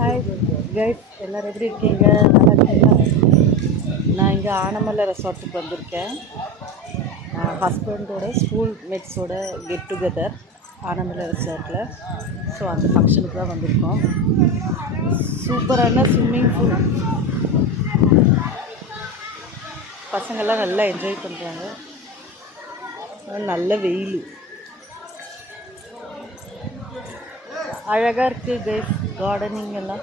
Hi guys, எல்லோரும் எப்படி இருக்கீங்க? நல்லா இருக்கீங்களா? நான் இங்கே ஆனமலை ரெசார்ட்டுக்கு வந்திருக்கேன். ஹஸ்பண்டோட ஸ்கூல் மேட்ஸோட கெட் டுகெதர் ஆனமலை ரெசார்ட்டில். ஸோ அந்த ஃபங்க்ஷனுக்கு தான் வந்திருக்கோம். சூப்பரான ஸ்விம்மிங் பூல், பசங்கள்லாம் நல்லா என்ஜாய் பண்ணுறாங்க. நல்ல வெயில், அழகாக இருக்குது கைஸ். கார்டனிங் எல்லாம்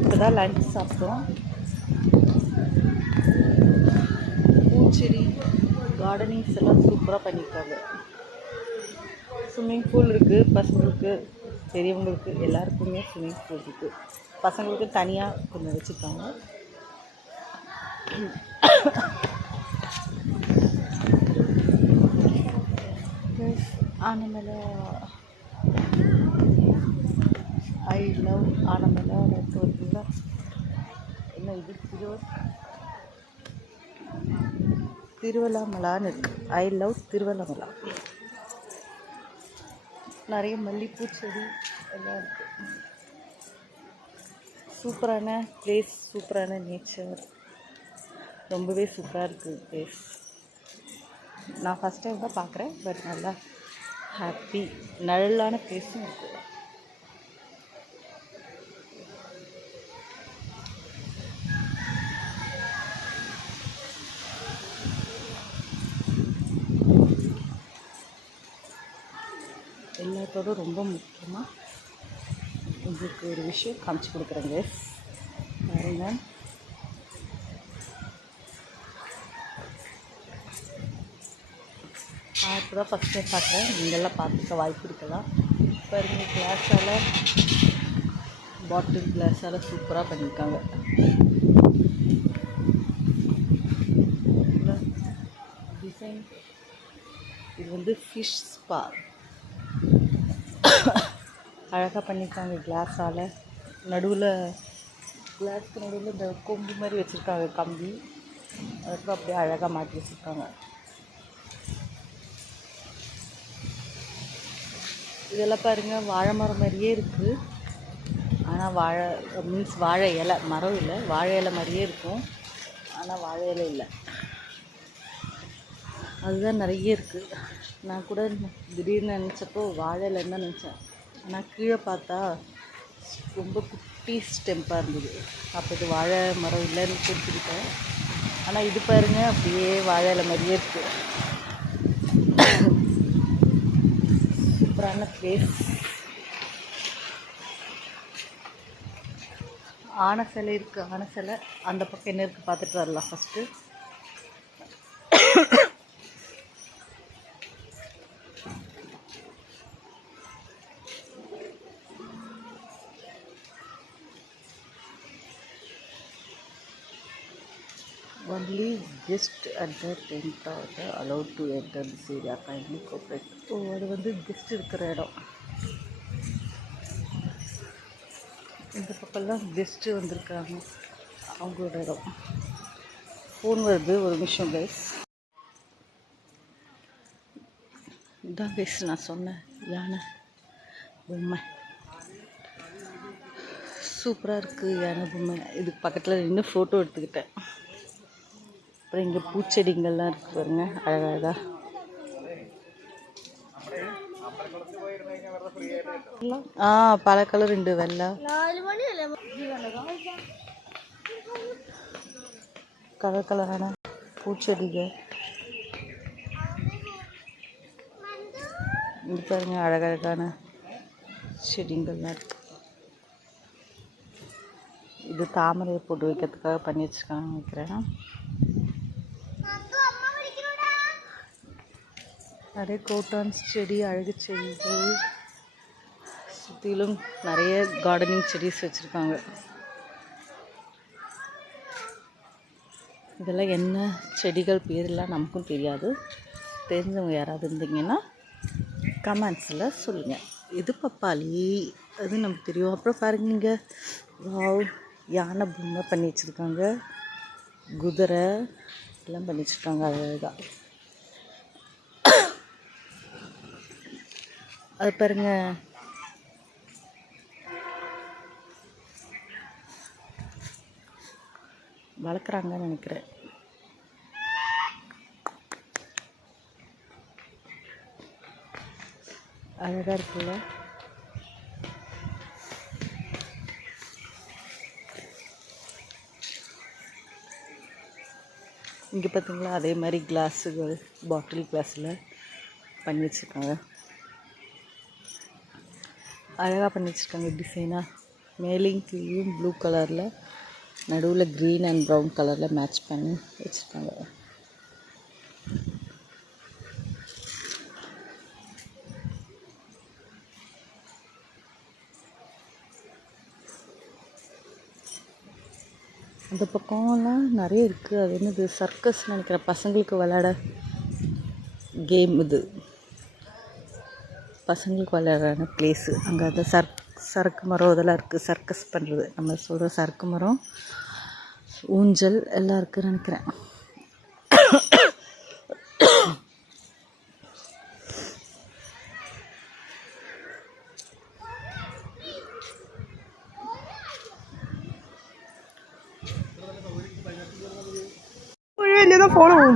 இப்போ தான் லன்ச் சாப்பிட்டோம். பூச்செடி கார்டனிங்ஸ் எல்லாம் சூப்பராக பண்ணியிருக்காங்க. ஸ்விம்மிங் பூல் இருக்குது, பசங்களுக்கு பெரியவங்களுக்கு எல்லாருக்குமே ஸ்விம்மிங் பூல் இருக்குது. பசங்களுக்கு தனியாக கொஞ்சம் வச்சுருக்காங்க. ஆனமலை, ஐ லவ் ஆனமலை வருதுங்களா? என்ன இது திருவண்ணாமலான்னு இருக்குது. I love Tiruvannamalai. நிறைய மல்லிகைப்பூ செடி எல்லாம் இருக்குது. சூப்பரான பிளேஸ், சூப்பரான நேச்சர், ரொம்பவே சூப்பராக இருக்குது பிளேஸ். நான் ஃபஸ்ட் டைம் தான் பார்க்குறேன். பட் நல்லா ஹாப்பி, நிழலான பிளேஸும் இருக்குது. எல்லாத்தோட ரொம்ப முக்கியமாக உங்களுக்கு ஒரு விஷயம் காமிச்சு கொடுக்குறேங்க. பாருங்க, நான் இப்போ தான் ஃபஸ்ட் டைம் பார்க்குறேன். நீங்கள்லாம் பார்த்துக்க வாய்ப்பு இருக்கலாம். பாருங்க, கிளாஸால், பாட்டில் கிளாஸால் சூப்பராக பண்ணியிருக்காங்க. டிசைன் இது வந்து ஃபிஷ் ஸ்பா, அழகாக பண்ணியிருக்காங்க. கிளாஸால் நடுவில், கிளாஸ்க்கு நடுவில் இந்த கொம்பு மாதிரி வச்சுருக்காங்க, கம்பி. அதுக்கப்புறம் அப்படியே அழகாக மாட்டி வச்சுருக்காங்க. இதெல்லாம் பாருங்கள், வாழை மரம் மாதிரியே இருக்குது. ஆனால் வாழை மீன்ஸ் வாழை இலை, மரம் இல்லை, வாழை இலை மாதிரியே இருக்கும். ஆனால் வாழை இலை இல்லை, அதுதான் நிறைய இருக்குது. நான் கூட திடீர்னு நினச்சப்போ வாழை இலைன்னு தான் நினச்சேன். ஆனால் கீழே பார்த்தா ரொம்ப குட்டி ஸ்டெம்ப்பாக இருந்தது. அப்போ இது வாழை மரம் இல்லைன்னு கொடுத்துக்கிட்டேன். ஆனால் இது பாருங்கள், அப்படியே வாழை இலை மாதிரியே இருக்குது. சூப்பரான பிளேஸ். ஆனை சிலை இருக்குது. ஆனை சிலை அந்த பக்கம் என்ன இருக்குது பார்த்துட்டு வரலாம் first. Only guests at the tent are allowed to enter this area. Kindly cooperate. அது வந்து கெஸ்ட் இருக்கிற இடம். இந்த பக்கம்லாம் கெஸ்ட்டு வந்திருக்காங்க, அவங்களோட இடம். ஃபோன் வருது, ஒரு நிமிஷம் கைஸ். இதான் கைஸ் நான் சொன்னேன், யானை பொம்மை சூப்பராக இருக்குது. யானை பொம்மை இதுக்கு பக்கத்தில் நின்று ஃபோட்டோ எடுத்துக்கிட்டேன். அப்புறம் இங்கே பூச்செடிங்கள்லாம் இருக்குது பாருங்க, அழகழகாக. பல கலர் உண்டு, வெள்ளை கலர் கலரான பூச்செடிகள். இங்கே பாருங்க, அழகழகான செடிங்கள்லாம் இருக்குது. இது தாமரையை போட்டு வைக்கிறதுக்காக பண்ணி வச்சுருக்காங்க நினைக்கிறேன். நிறைய கோட்டான்ஸ் செடி, அழகு செடிகள், சுற்றிலும் நிறைய கார்டனிங் செடிஸ் வச்சுருக்காங்க. இதெல்லாம் என்ன செடிகள் பேரெல்லாம் நமக்கும் தெரியாது. தெரிஞ்சவங்க யாராவது இருந்தீங்கன்னா கமெண்ட்ஸில் சொல்லுங்கள். இது பப்பாளி, அது நமக்கு தெரியும். அப்புறம் பாருங்க, இங்கே யானை பொம்மை பண்ணி வச்சுருக்காங்க, குதிரை எல்லாம் பண்ணி வச்சுருக்காங்க அழகாக. அது பாருங்க, வளர்க்குறாங்கன்னு நினைக்கிறேன். அழகாக இருக்குல்ல. இங்கே பார்த்தீங்களா, அதே மாதிரி கிளாஸுகள், பாட்டில் கிளாஸில் பண்ணி வச்சுருக்காங்க. அழகாக பண்ணி வச்சுருக்காங்க டிசைனாக. மேலேயும் கீழேயும் ப்ளூ கலரில், நடுவில் க்ரீன் அண்ட் ப்ரௌன் கலரில் மேட்ச் பண்ணி வச்சுருக்காங்க. அந்த பக்கம்லாம் நிறைய இருக்குது. அது என்னது, சர்க்கஸ் நினைக்கிறேன், பசங்களுக்கு விளையாட கேம். இது பசங்களுக்கு விளையாடுற ப்ளேஸு. அங்கே அந்த சறுக்கு மரம் இதெல்லாம் இருக்குது, சர்க்கஸ் பண்ணுறது. நம்ம சொல்கிற சறுக்கு மரம், ஊஞ்சல் எல்லாம் இருக்குதுன்னு நினைக்கிறேன். தான் போகணும்.